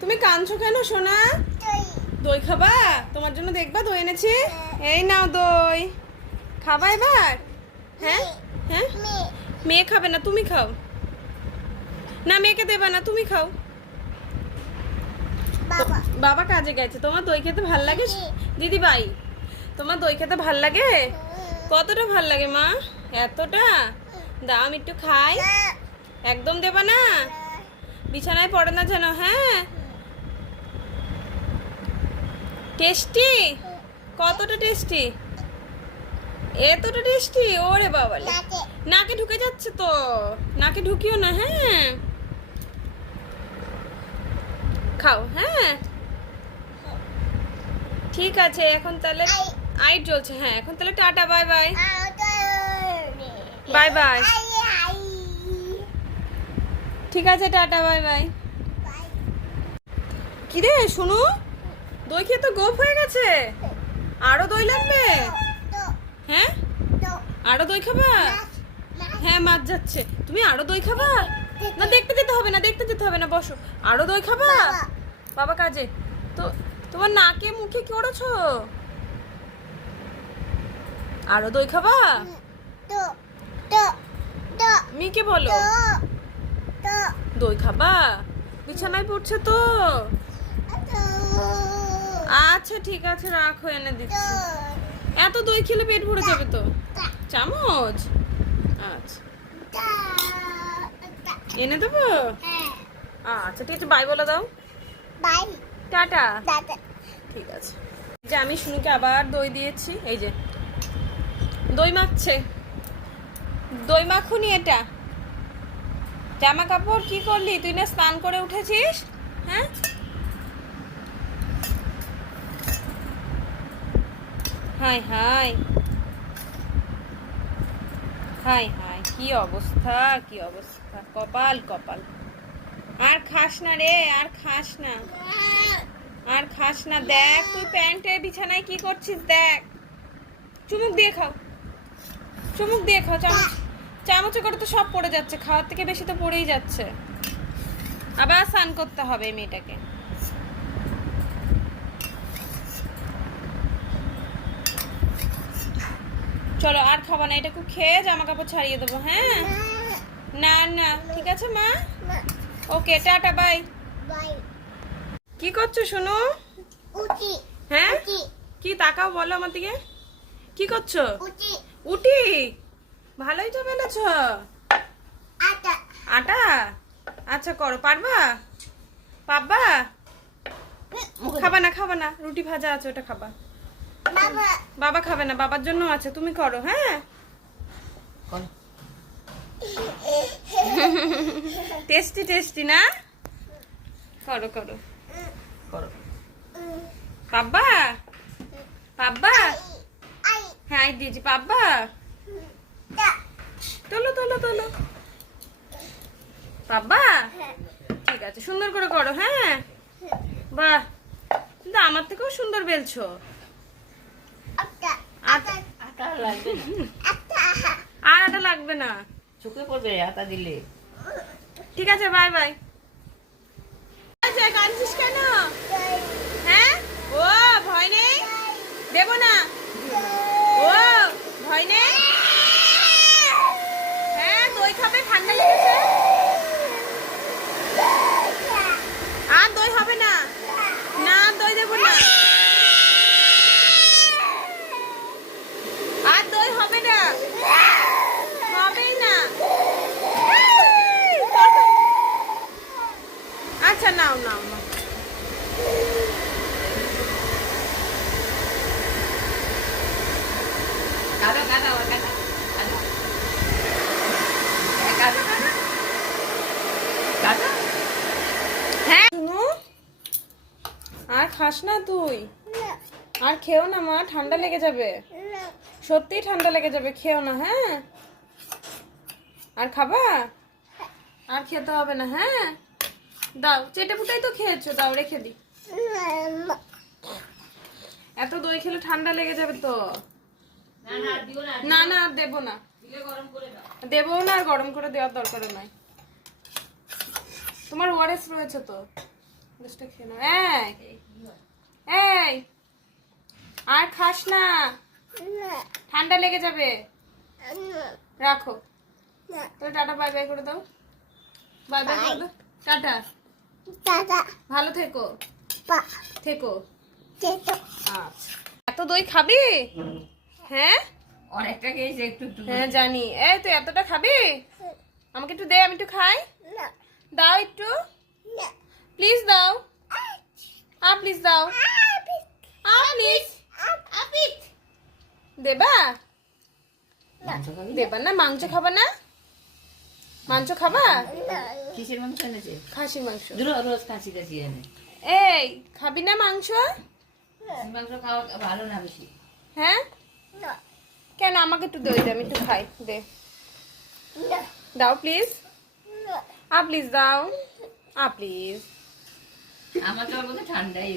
তুমি কাঁদছো কেন সোনা? দই। খাবা? তোমার জন্য দেখবা দই এনেছি। এই নাও দই। খাবা এবার? হ্যাঁ? হ্যাঁ? মেয়ে। খাবে না তুমি খাও। না মেয়েকে দেবা না তুমি খাও। বাবা। বাবা কাজে গেছে। তোমার দই খেতে ভালো লাগে? দিদি ভাই তোমার দই খেতে ভালো লাগে? কতটা ভালো লাগে মা? এতটা? দাও আমি একটু খাই। একদম দেবা না? বিছানায় পড়ে না যেন হ্যাঁ? টেস্টি? কতটা টেস্টি? এতটা টেস্টি ওরে বাবা নাকে। ঢুকে যাচ্ছে তো। নাকে ঢুকিও না হ্যাঁ। খাও হ্যাঁ। ঠিক আছে এখন তাহলে আই। আইট চলছে হ্যাঁ এখন তাহলে tata bye bye. Bye bye. ঠিক আছে টাটা বাই বাই। বাই। কিরে শুনু দই খেয়ে তো গোপ হয়ে গেছে। আরও দই লাগবে? হ্যাঁ? আরও দই খাবা? হ্যাঁ মাছ যাচ্ছে। তুমি আরও দই খাবা? না, দেখতে যেতে হবে না, দেখতে যেতে হবে না, বসো। আরও দই খাবা? বাবা। কাজে। তো, তোমার নাকে মুখে কি করেছ আরও দই খাবা? মিকে বলো। দই খাবা? বিছানায় পড়ছে তো? আচ্ছা ঠিক আছে, রাখো, এনে দিচ্ছি। এত দই খেলে পেট ভরে যাবে তো? চামচ? আচ্ছা। এনে দেবো? আচ্ছা ঠিক আছে বাই বলে দাও। Bye tata. ঠিক আছে। যে আমি শুনুকে আবার দই দিয়েছি, এই যে। দই মাখছে। দই মাখুনি এটা। জামা কাপড় কি করলি? তুই না স্নান করে উঠেছিস? হ্যাঁ? Hi hi. Hi hi. কি অবস্থা? কি অবস্থা? কপাল কপাল। আর খাস না রে, আর খাস না। আর খাস না। দেখ, তুই প্যান্টে বিছানায় কি করছিস, দেখ। চুমুক দিয়ে খাও। চুমুক দিয়ে খাও। চামচ, চামচে করে তো সব পড়ে যাচ্ছে। খাওয়ার থেকে বেশি তো পড়েই যাচ্ছে। আবার স্নান করতে হবে মেয়েটাকে। চলো আর খাব না এটা খুব খেয়ে জামা কাপড় ছাড়িয়ে দেবো হ্যাঁ? না না ঠিক আছে মা? Okay tata bye. বাই। কি করছ শোনো হ্যাঁ? কি তাকাও বলো আমার দিকে। কি করছ? উটি ভালোই তো বেলেছ আটা। আটা? আচ্ছা করো পারবা? পাবা খাবা না খাবা না রুটি ভাজা আছে ওটা খাবা। বাবা। বাবা খাবে না বাবার জন্য আছে তুমি করো হ্যাঁ? টেস্টি টেস্টি না? করো করো। করো। পাব্বা? পাব্বা? হ্যাঁ আই দিয়েছি পাব্বা? তা তোলো তোলো তোলো। পাব্বা? ঠিক আছে সুন্দর করে করো হ্যাঁ? বাহ! কিন্তু আমার থেকেও সুন্দর বেলছো আটা আটা আটা লাগবে না আটা আর আটা লাগবে না। চোখে পড়বে আটা দিলে। ঠিক আছে বাই বাই আচ্ছা কাঁদছিস কেন হ্যাঁ ও ভয় নেই দেবো না ও ভয় নেই হ্যাঁ দই খাবে ঠান্ডা লেগেছে আর দই হবে না না আর দই দেবো না আর দই হবে না হবেই না আচ্ছা নাও নাও নাও হ্যাঁ। আর খাস না তুই? আর খেও না মা, ঠান্ডা লেগে যাবে। সত্যি ঠান্ডা লেগে যাবে, খেও না হ্যাঁ? আর খাবা? আর খেতে হবে না হ্যাঁ? দাও চেটে পুটাই তো খেয়েছো, দাও, রেখে দি। এত দই খেলে ঠান্ডা লেগে যাবে তো। না না আর দিও না না না। আর দেবো না। দেবো না আর গরম করে দেওয়ার দরকার নাই। তোমার ওয়ারেস রয়েছে তো? দশটা খেয়ে নাও। এই। এই। আর খাস না। ঠান্ডা লেগে যাবে। রাখো। তাহলে টাটা বাই বাই করে দাও। বাই বাই করে দাও। টাটা। ভালো থেকো। থেকো। আচ্ছা। এত দই খাবি? হ্যাঁ? অনেকটা খেয়েছে একটু একটু হ্যাঁ জানি। এই তুই এতটা খাবি? আমাকে একটু দে আমি একটু খাই। না। দাও একটু। না। প্লিজ দাও। আ প্লিজ দাও। আ প্লিজ আপিট দেবা? মাংস খাবি? দেবা না মাংস খাবা না? মাংস খাবা? কিসের মাংস এনেছে? খাসির মাংস। রোজ রোজ কাশি কাশি এনে। এই খাবি না মাংস? মাংস খাওয়া ভালো না বেশি। হ্যাঁ? আমাকে একটু দই দে, আমি একটু খাই, দে। দাও প্লিজ আ প্লিজ দাও। আ প্লিজ আমার তো ঠান্ডাই